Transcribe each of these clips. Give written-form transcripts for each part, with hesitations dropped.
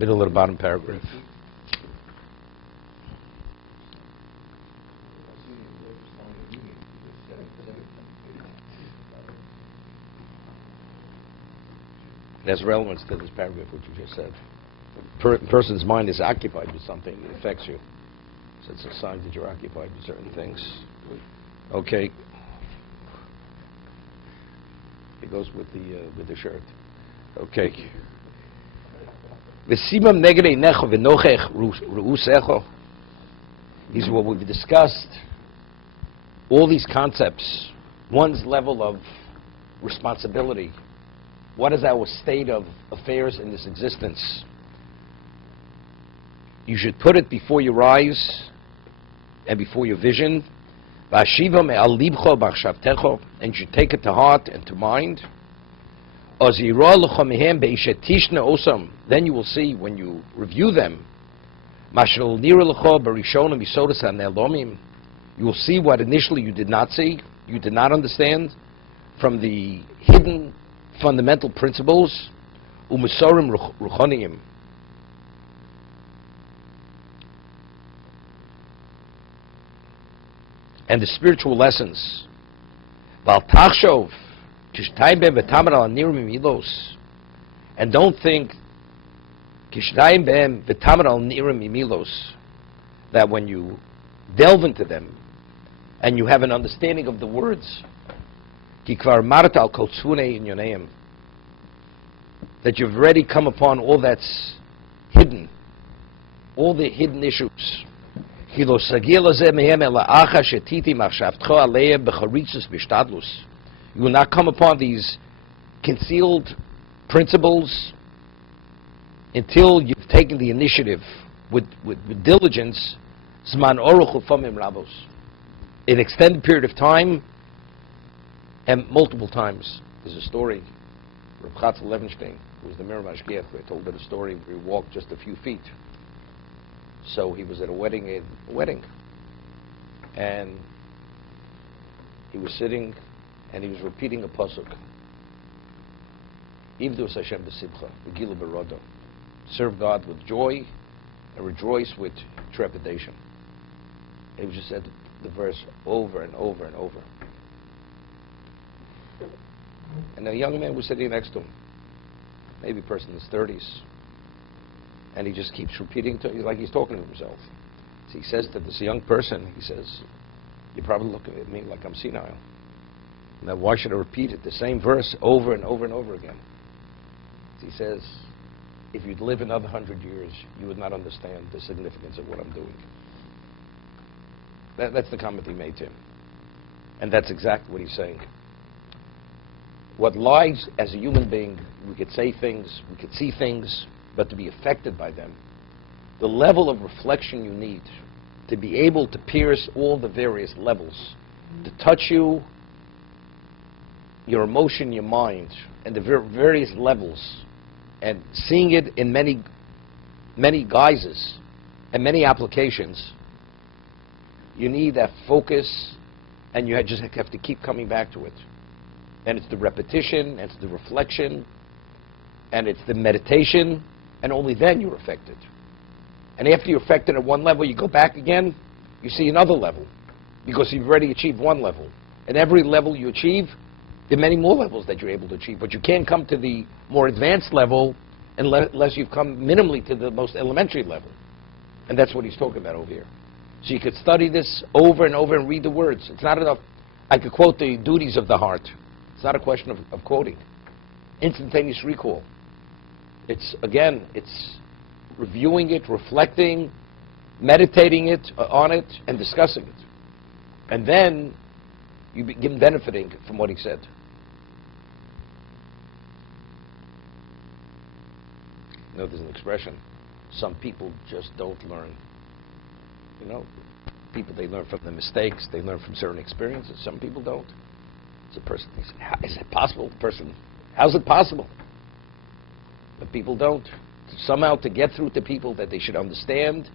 Middle of the bottom paragraph. It has relevance to this paragraph, which you just said. Person's mind is occupied with something, it affects you. So it's a sign that you're occupied with certain things. Okay. It goes with the shirt. Okay. These are what we've discussed. All these concepts, one's level of responsibility. What is our state of affairs in this existence? You should put it before your eyes and before your vision. And you should take it to heart and to mind. Then you will see when you review them, you will see what initially you did not see, you did not understand, from the hidden fundamental principles, umasorim ruchoniyim. And the spiritual lessons. And don't think that when you delve into them and you have an understanding of the words, that you've already come upon all that's hidden, all the hidden issues. You will not come upon these concealed principles until you've taken the initiative with diligence, an extended period of time and multiple times. There's a story, Rabbi Levenstein, who was the Mir Mashgiach, I told it a story where he walked just a few feet. So he was at a wedding, and he was sitting and he was repeating a pasuk. Ivdu Hashem b'simcha, v'gilu b'rodo. Serve God with joy and rejoice with trepidation. And he just said the verse over and over and over. And a young man was sitting next to him, maybe a person in his 30s. And he just keeps repeating, like he's talking to himself. So he says to this young person, he says, you're probably looking at me like I'm senile. Now why should I repeat it, the same verse, over and over and over again? So he says, if you'd live another 100 years, you would not understand the significance of what I'm doing. That's the comment he made to him. And that's exactly what he's saying. What lies as a human being, we could say things, we could see things, but to be affected by them, the level of reflection you need to be able to pierce all the various levels, to touch you, your emotion, your mind, and the various levels, and seeing it in many guises and many applications, you need that focus, and you just have to keep coming back to it. And it's the repetition, and it's the reflection, and it's the meditation, and only then you're affected. And after you're affected at one level, you go back again, you see another level, because you've already achieved one level. And every level you achieve, there are many more levels that you're able to achieve, but you can't come to the more advanced level unless you've come minimally to the most elementary level. And that's what he's talking about over here. So you could study this over and over and read the words. It's not enough. I could quote the duties of the heart. It's not a question of quoting. Instantaneous recall. It's reviewing it, reflecting, meditating on it, and discussing it. And then you begin benefiting from what he said. You know, there's an expression, some people just don't learn. You know, people, they learn from the mistakes, they learn from certain experiences. Some people don't. It's a person, they say, is it possible? The person, how's it possible? But people don't. Somehow to get through to people that they should understand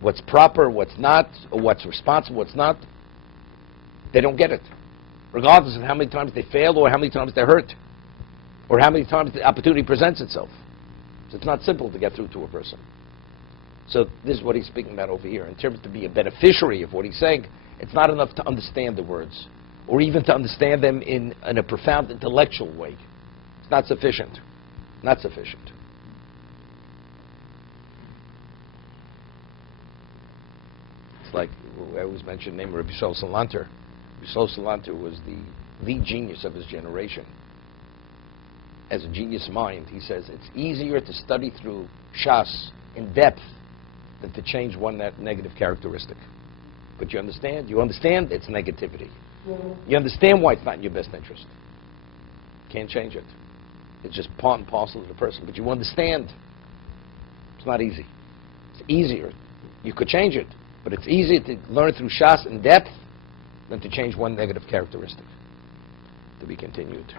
what's proper, what's not, or what's responsible, what's not, they don't get it. Regardless of how many times they fail, or how many times they're hurt, or how many times the opportunity presents itself. So it's not simple to get through to a person. So this is what he's speaking about over here. In terms to be a beneficiary of what he's saying, it's not enough to understand the words, or even to understand them in a profound intellectual way. It's not sufficient. Not sufficient. It's like, I always mention the name of Rabbi Yisrael Salanter. Rabbi Yisrael Salanter was the genius of his generation. As a genius mind, he says it's easier to study through Shas in depth than to change one negative characteristic. But you understand? You understand it's negativity. You understand why it's not in your best interest. Can't change it. It's just part and parcel of the person. But you understand. It's not easy. It's easier. You could change it, but it's easier to learn through Shas in depth than to change one negative characteristic. To be continued.